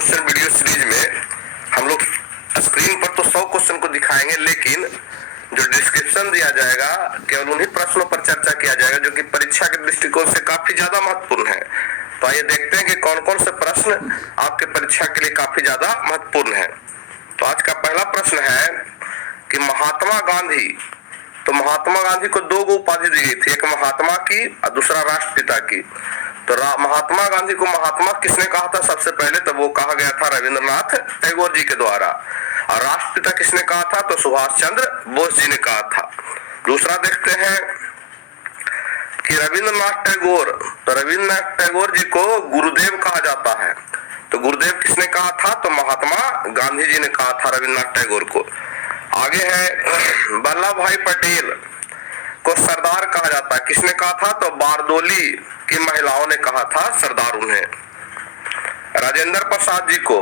Question video series में हम लोग स्क्रीन पर तो 100 क्वेश्चन को दिखाएंगे, लेकिन जो डिस्क्रिप्शन दिया जाएगा केवल उन्हीं प्रश्नों पर चर्चा किया जाएगा जो कि परीक्षा के दृष्टिकोण से काफी ज्यादा महत्वपूर्ण है। तो आइए देखते हैं कि कौन कौन से प्रश्न आपके परीक्षा के लिए काफी ज्यादा महत्वपूर्ण है। तो आज का पहला प्रश्न है कि महात्मा गांधी, तो महात्मा गांधी को दो उपाधि दी गई थी, एक महात्मा की और दूसरा राष्ट्रपिता की। तो महात्मा गांधी को महात्मा किसने कहा था सबसे पहले? तो वो कहा गया था रविंद्रनाथ टैगोर जी के द्वारा। और राष्ट्रपिता किसने कहा था? तो सुभाष चंद्र बोस जी ने कहा था। दूसरा देखते हैं कि रविंद्रनाथ टैगोर, तो रविंद्रनाथ टैगोर जी को गुरुदेव कहा जाता है। तो गुरुदेव किसने कहा था? तो महात्मा गांधी जी ने कहा था रविंद्रनाथ टैगोर को। आगे है वल्लभ भाई पटेल को सरदार कहा जाता है, किसने कहा था? तो बारदोली की महिलाओं ने कहा था सरदार उन्हें। राजेंद्र प्रसाद जी को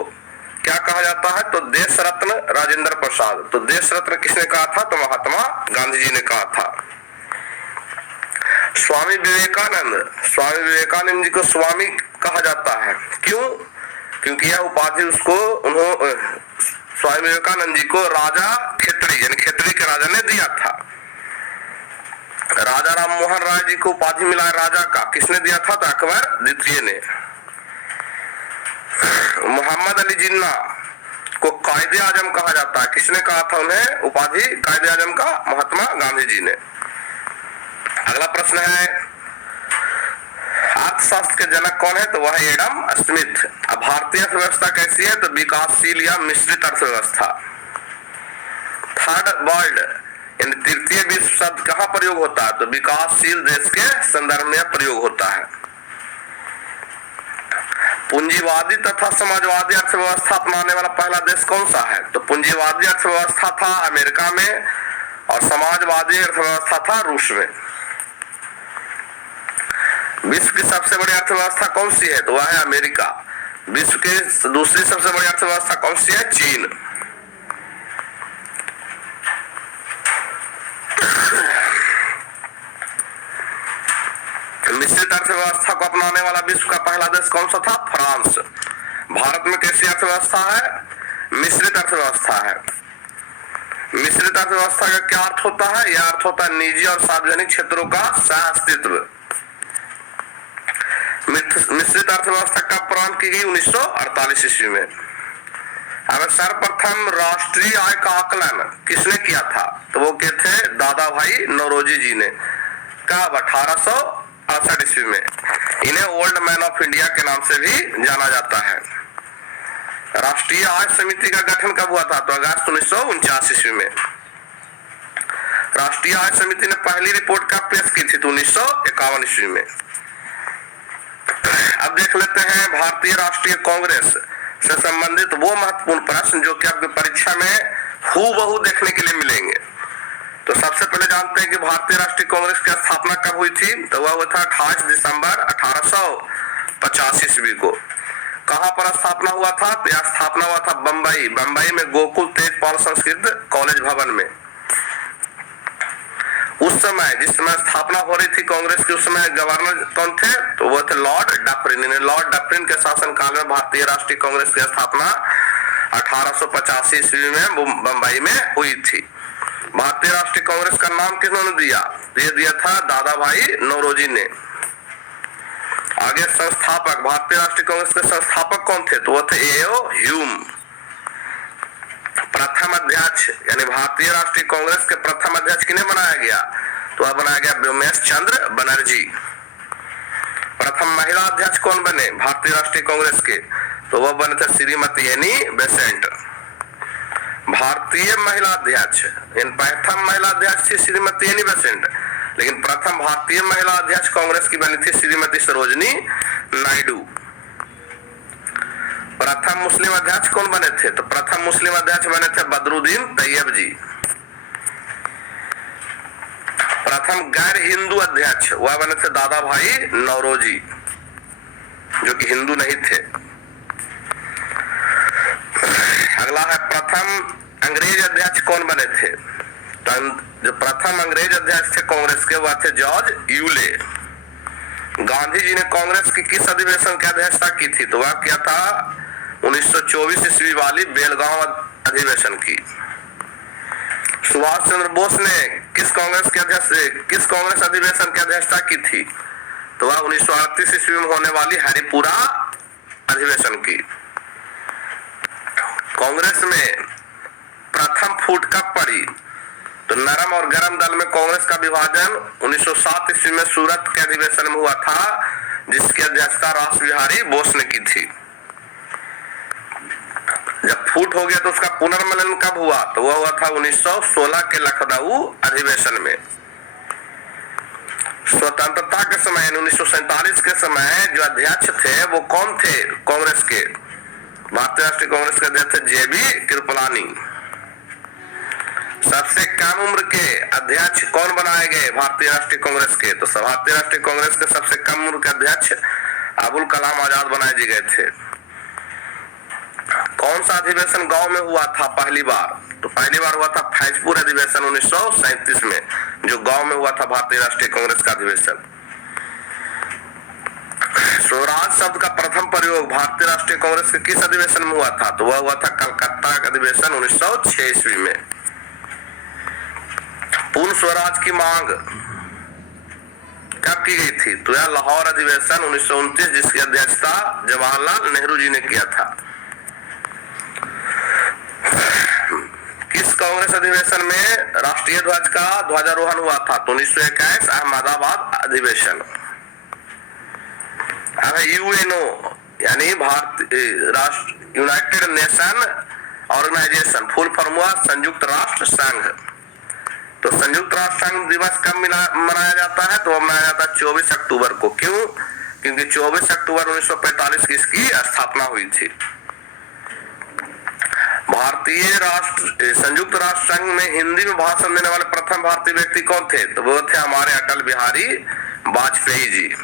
क्या कहा जाता है? तो देश रत्न राजेंद्र प्रसाद। तो देश रत्न किसने कहा था? तो महात्मा गांधी जी ने कहा था। स्वामी विवेकानंद, स्वामी विवेकानंद जी को स्वामी कहा जाता है, क्यों? क्योंकि यह उपाधि उसको स्वामी विवेकानंद जी को राजा खेतड़ी यानी खेतड़ी के राजा ने दिया था। राजा राम मोहन राय जी को उपाधि मिला है राजा का, किसने दिया था? तो अकबर द्वितीय ने। मोहम्मद अली जिन्ना को कायदे आजम कहा जाता है, किसने कहा था उन्हें उपाधि कायदे आजम का? महात्मा गांधी जी ने। अगला प्रश्न है अर्थशास्त्र के जनक कौन है? तो वह है एडम स्मिथ। अब भारतीय अर्थव्यवस्था कैसी है? तो विकासशील या मिश्रित अर्थव्यवस्था। थर्ड वर्ल्ड यानी तृतीय विश्व शब्द कहाँ प्रयोग होता है? तो विकासशील देश के संदर्भ में प्रयोग होता है। पूंजीवादी तथा समाजवादी अर्थव्यवस्था अपनाने वाला पहला देश कौन सा है? तो पूंजीवादी अर्थव्यवस्था था अमेरिका में और समाजवादी अर्थव्यवस्था था रूस में। विश्व की सबसे बड़ी अर्थव्यवस्था कौन सी है? तो वह है अमेरिका। विश्व की दूसरी सबसे बड़ी अर्थव्यवस्था कौन सी है? चीन। मिश्रित अर्थव्यवस्था को अपनाने वाला विश्व का पहला देश कौन सा था? फ्रांस। भारत में कैसी अर्थव्यवस्था है? मिश्रित अर्थव्यवस्था है। मिश्रित अर्थव्यवस्था का क्या अर्थ होता है? यह अर्थ होता है निजी और सार्वजनिक क्षेत्रों का सह अस्तित्व। मिश्रित अर्थव्यवस्था कब प्रारंभ की गई? 1948 ईस्वी में। अब सर्वप्रथम राष्ट्रीय आय का आकलन किसने किया था? तो वो के थे दादा भाई नौरोजी जी ने। कब? 1868 ईस्वी में। इन्हें ओल्ड मैन ऑफ इंडिया के नाम से भी जाना जाता है। राष्ट्रीय आय समिति का गठन कब हुआ था? तो अगस्त 1949 ईस्वी में। राष्ट्रीय आय समिति ने पहली रिपोर्ट कब पेश की थी? तो 1951 ईस्वी में। अब देख लेते हैं भारतीय राष्ट्रीय कांग्रेस से संबंधित वो महत्वपूर्ण प्रश्न जो कि आपकी परीक्षा में हूबहू देखने के लिए मिलेंगे। तो सबसे पहले जानते हैं कि भारतीय राष्ट्रीय कांग्रेस की स्थापना कब हुई थी? तो वह हुआ था 28 दिसंबर 1850 ईस्वी को। कहां पर स्थापना हुआ था? तो यह स्थापना हुआ था बंबई में गोकुल तेजपाल संस्कृत कॉलेज भवन में। उस समय जिस समय स्थापना हो रही थी कांग्रेस की, उस समय गवर्नर कौन थे? तो वो थे लॉर्ड डफरिन। लॉर्ड डफरिन के शासनकाल में भारतीय राष्ट्रीय कांग्रेस की स्थापना 1885 ईस्वी में बंबई में हुई थी। भारतीय राष्ट्रीय कांग्रेस का नाम किसने दिया? ये दिया था दादा भाई नौरोजी ने। आगे संस्थापक, भारतीय राष्ट्रीय कांग्रेस के संस्थापक कौन थे? तो वो थे ए.ओ. ह्यूम। प्रथम अध्यक्ष यानी भारतीय राष्ट्रीय कांग्रेस के प्रथम अध्यक्ष किन्हें बनाया गया? तो वह बनाया गया व्योमेश चंद्र बनर्जी। प्रथम महिला अध्यक्ष कौन बने भारतीय राष्ट्रीय कांग्रेस के? तो वह बने थे श्रीमती एनी बेसेंट। भारतीय महिला अध्यक्ष यानी प्रथम महिला अध्यक्ष थी श्रीमती एनी बेसेंट, लेकिन प्रथम भारतीय महिला अध्यक्ष कांग्रेस की बनी थी श्रीमती सरोजनी नायडू। प्रथम मुस्लिम अध्यक्ष कौन बने थे? तो प्रथम मुस्लिम अध्यक्ष बने थे बदरुद्दीन तैयब जी। प्रथम गैर हिंदू अध्यक्ष वह बने थे दादा भाई नौरोजी, जो कि हिंदू नहीं थे। अगला है प्रथम अंग्रेज अध्यक्ष कौन बने थे? तो जो प्रथम अंग्रेज अध्यक्ष थे कांग्रेस के वह थे जॉर्ज यूले। गांधी जी ने कांग्रेस की किस अधिवेशन की अध्यक्षता की थी? तो वह क्या था? 1924 ईस्वी वाली बेलगांव अधिवेशन की। सुभाष चंद्र बोस ने किस कांग्रेस अधिवेशन की अध्यक्षता की थी? तो वह 1938 ईस्वी में होने वाली हरिपुरा अधिवेशन की। कांग्रेस में प्रथम फूट कब पड़ी? तो नरम और गरम दल में कांग्रेस का विभाजन 1907 ईस्वी में सूरत के अधिवेशन में हुआ था, जिसकी अध्यक्षता रास बिहारी बोस ने की थी। जब फूट हो गया तो उसका पुनर्मिलन कब हुआ? तो वह हुआ था 1916 के लखनऊ अधिवेशन में। स्वतंत्रता के समय 1947 के समय जो अध्यक्ष थे वो कौन थे कांग्रेस के? भारतीय राष्ट्रीय कांग्रेस के अध्यक्ष थे जेबी कृपलानी। सबसे कम उम्र के अध्यक्ष कौन बनाए गए भारतीय राष्ट्रीय कांग्रेस के? तो भारतीय राष्ट्रीय कांग्रेस के सबसे कम उम्र के अध्यक्ष अबुल कलाम आजाद बनाए गए थे। कौन सा अधिवेशन गांव में हुआ था पहली बार? तो पहली बार हुआ था फैजपुर अधिवेशन 1937 में, जो गांव में हुआ था भारतीय राष्ट्रीय कांग्रेस का अधिवेशन। स्वराज शब्द का प्रथम प्रयोग भारतीय राष्ट्रीय कांग्रेस के किस अधिवेशन में हुआ था? तो वह हुआ था कलकत्ता अधिवेशन 1906 ईस्वी में। पूर्ण स्वराज की मांग कब की गई थी? तो यह लाहौर अधिवेशन 1929, जिसकी अध्यक्षता जवाहरलाल नेहरू जी ने किया था। किस कांग्रेस अधिवेशन में राष्ट्रीय ध्वज का ध्वजारोहण हुआ था? तो 1921 अहमदाबाद अधिवेशन। यूएनओ यानी राष्ट्र united nation organisation, full form हुआ संयुक्त राष्ट्र संघ। तो संयुक्त राष्ट्र संघ दिवस कब मनाया जाता है? तो वह मनाया जाता है 24 अक्टूबर को। क्यों? क्योंकि 24 अक्टूबर 1945 की इसकी स्थापना हुई थी। संयुक्त राष्ट्र संघ में हिंदी में भाषण देने वाले प्रथम भारतीय व्यक्ति कौन थे? तो वो थे हमारे अटल बिहारी वाजपेयी जी।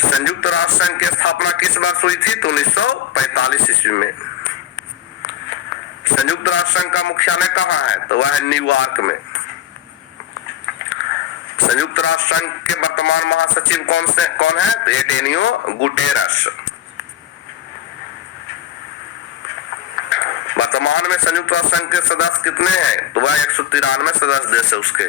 संयुक्त राष्ट्र संघ की स्थापना किस वर्ष हुई थी? तो 1945 ईस्वी में। संयुक्त राष्ट्र संघ का मुख्यालय कहाँ है? तो वह है न्यूयॉर्क में। संयुक्त राष्ट्र संघ के वर्तमान महासचिव कौन है? तो एंटोनियो गुटेरस। वर्तमान में संयुक्त राष्ट्र संघ के सदस्य कितने हैं? तो वह 193 सदस्य देश है उसके।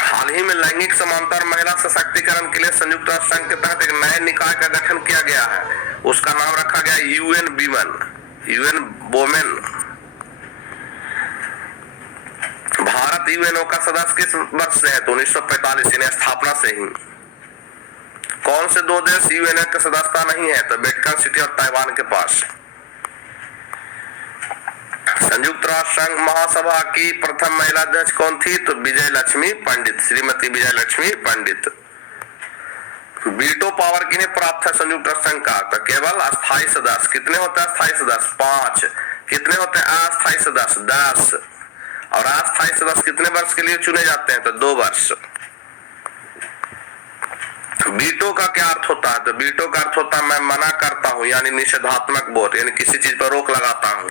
हाल ही में लैंगिक समानता, महिला सशक्तिकरण के लिए संयुक्त राष्ट्र संघ के तहत एक नए निकाय का गठन किया गया है। उसका नाम रखा गया यूएन वोमेन। भारत यूएनओ का सदस्य किस वर्ष से है? तो 1945 यानी स्थापना से ही। कौन से दो देश यूएनओ के सदस्यता नहीं है? तो वेटिकन सिटी और ताइवान के पास। संयुक्त राष्ट्र संघ महासभा की प्रथम महिला अध्यक्ष कौन थी? तो विजय लक्ष्मी पंडित, श्रीमती विजय लक्ष्मी पंडित। वीटो पावर किन्हें प्राप्त है संयुक्त राष्ट्र संघ का? तो केवल अस्थायी सदस्य। कितने होते हैं अस्थायी सदस्य? 5। कितने होते हैं अस्थायी सदस्य? 10। और अस्थायी सदस्य कितने वर्ष के लिए चुने जाते हैं? तो 2 वर्ष। वीटो का क्या अर्थ होता है? तो वीटो का अर्थ होता है मैं मना करता हूं, यानी निषेधात्मक वोट, यानी किसी चीज पर रोक लगाता हूं।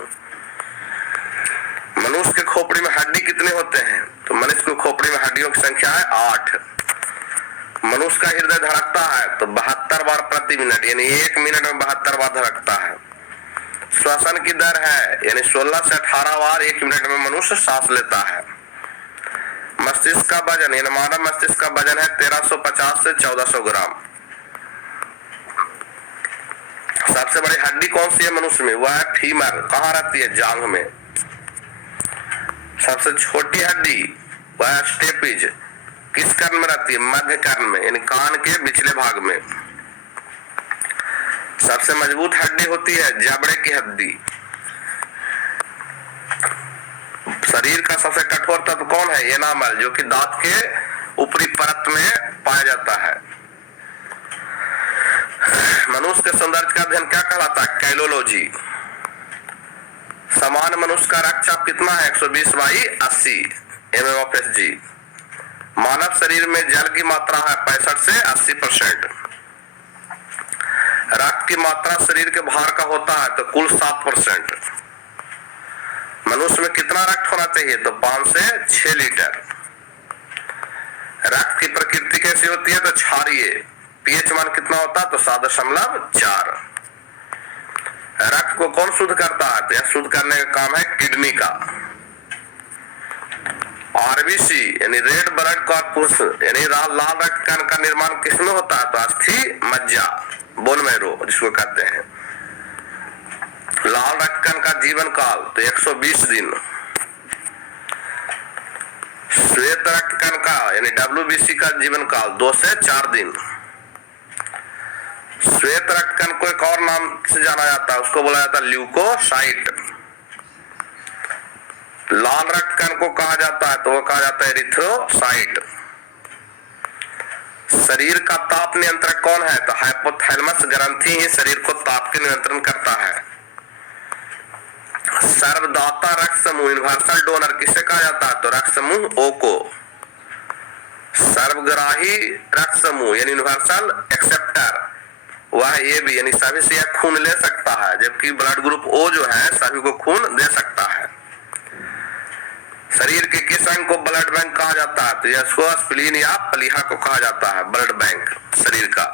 मनुष्य के खोपड़ी में हड्डी कितने होते हैं? तो मनुष्य की खोपड़ी में हड्डियों की संख्या है 8। मनुष्य का हृदय धड़कता है तो 72 बार प्रति मिनट, यानी 1 मिनट में 72 बार धड़कता है। श्वसन की दर है यानी 16 से 18 बार 1 मिनट में मनुष्य सांस लेता है। मस्तिष्क का वजन यानी मानव मस्तिष्क का वजन है 1350 से 1400 ग्राम। सबसे बड़ी हड्डी कौन सी है मनुष्य में? वह है फीमर। कहाँ रहती है? जांघ में। सबसे छोटी हड्डी वह है स्टेपिज। किस कर्ण में रहती है? मध्य कर्ण में, यानी कान के पिछले भाग में। सबसे मजबूत हड्डी होती है जबड़े की हड्डी। शरीर का सबसे कठोर तत्व कौन है? एनामल, जो कि दांत के ऊपरी परत में पाया जाता है। मनुष्य के सौंदर्य का अध्ययन क्या कहलाता है? कैलोलॉजी। सामान्य मनुष्य का रक्तचाप कितना है? 120/80 mmHg। मानव शरीर में जल की मात्रा है 65 से 80%। रक्त की मात्रा शरीर के भार का होता है तो कुल 7%। मनुष्य में कितना रक्त होना चाहिए? तो 5 से 6 लीटर। रक्त की प्रकृति कैसी होती है? तो क्षारीय, पीएच मान कितना होता है तो 7.4। रक्त को कौन शुद्ध करता है तो यह शुद्ध करने का काम है किडनी का। आरबीसी यानी रेड ब्लड कॉर्पस यानी लाल रक्त कण का निर्माण किसमें होता है तो अस्थि मज्जा, बोन मैरो जिसको कहते हैं। लाल रक्त कण का जीवन काल तो 120 दिन। श्वेत रक्त कण का यानी WBC का जीवन काल 2 से 4 दिन। श्वेत रक्त कण को एक और नाम से जाना जाता है, उसको बोला जाता है ल्यूकोसाइट। लाल रक्त कण को कहा जाता है तो वो कहा जाता है एरिथ्रोसाइट। शरीर का ताप नियंत्रक कौन है तो हाइपोथैलेमस ग्रंथि ही शरीर को ताप के नियंत्रण करता है। सर्वदाता रक्त समूह यूनिवर्सल डोनर किसे कहा जाता है तो रक्त समूह O को। सर्वग्राही रक्त समूह यानी यूनिवर्सल एक्सेप्टर वह ये भी यानी सभी से यह खून ले सकता है, जबकि ब्लड ग्रुप O जो है सभी को खून दे सकता है। शरीर के किस अंग को ब्लड बैंक कहा जाता है तो यह स्प्लीन या प्लीहा को कहा जाता है ब्लड बैंक शरीर का।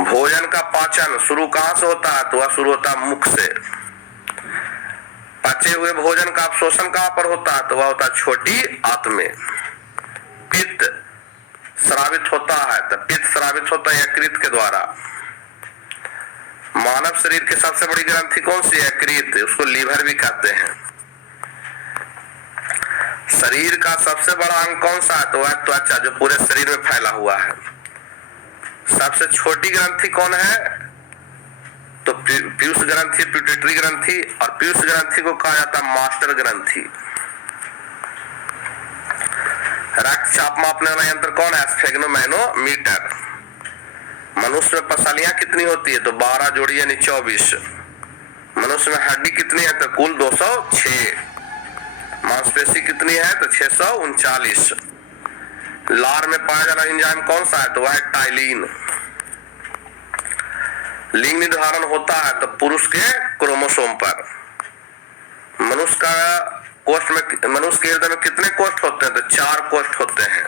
भोजन का पाचन शुरू कहां से होता है तो वह शुरू होता है मुख से। पचे हुए भोजन का अवशोषण कहां पर होता है तो वह होता है छोटी आंत में। पित्त स्रावित होता है तो पित्त स्रावित होता है यकृत के द्वारा। मानव शरीर की सबसे बड़ी ग्रंथि कौन सी है यकृत, उसको लीवर भी कहते हैं। शरीर का सबसे बड़ा अंग कौन सा है तो वह त्वचा जो पूरे शरीर में फैला हुआ है। सबसे छोटी ग्रंथि कौन है तो पीयूष ग्रंथि, पिट्यूटरी ग्रंथि, और पीयूष ग्रंथि को कहा जाता है मास्टर ग्रंथि। रक्तचाप मापने वाला यंत्र कौन है स्फेग्नोमैनोमीटर। मनुष्य में पसलियां कितनी होती है तो 12 जोड़ी यानी 24। मनुष्य में हड्डी कितनी है तो कुल 206। मांसपेशी कितनी है तो 639। लार में पाया जाना एंजाइम कौन सा है तो वह है टाइलिन। लिंग निर्धारण होता है तो पुरुष के क्रोमोसोम पर। मनुष्य के हृदय में कितने कोष्ठ होते हैं तो 4 कोष्ठ होते हैं।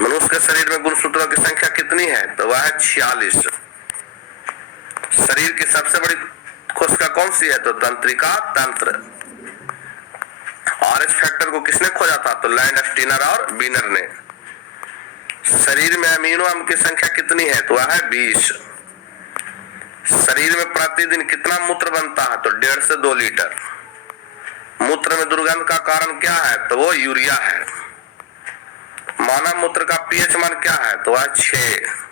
मनुष्य के शरीर में गुणसूत्रों की संख्या कितनी है तो वह है 46। शरीर की सबसे बड़ी कोशिका कौन सी है तो तंत्रिका तंत्र। RH फैक्टर को किसने खोजा था तो लैंडस्टीनर और बीनर ने। शरीर में अमीनो अम्ल की संख्या कितनी है तो वह है 20। शरीर में प्रतिदिन कितना मूत्र बनता है तो 1.5 से 2 लीटर। मूत्र में दुर्गंध का कारण क्या है तो वो यूरिया है। मानव मूत्र का पीएच मान क्या है तो वह 6।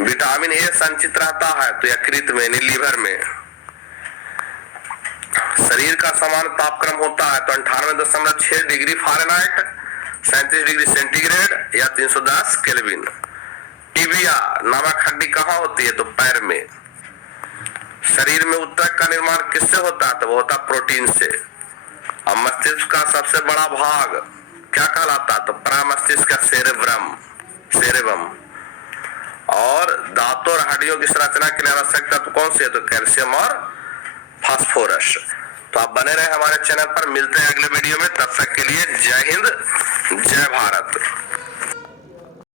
विटामिन ए संचित रहता है तो यकृत में लीवर में। शरीर का समान तापक्रम होता है तो 98.6 डिग्री फ़ारेनहाइट, 37 डिग्री सेंटीग्रेड या 310 केल्विन। टिबिया नामक हड्डी कहाँ होती है तो पैर में। शरीर में ऊतक का निर्माण किससे होता है तो वो होता है प्रोटीन से। अब मस्तिष्क का सबसे बड़ा भाग क्या कहलाता है तो परामस्तिष्क का सेरेब्रम। और दांतों और हड्डियों की संरचना के लिए आवश्यक तत्व कौन से है तो कैल्शियम और फास्फोरस। तो आप बने रहे हमारे चैनल पर, मिलते हैं अगले वीडियो में। तब तक के लिए जय हिंद जय भारत।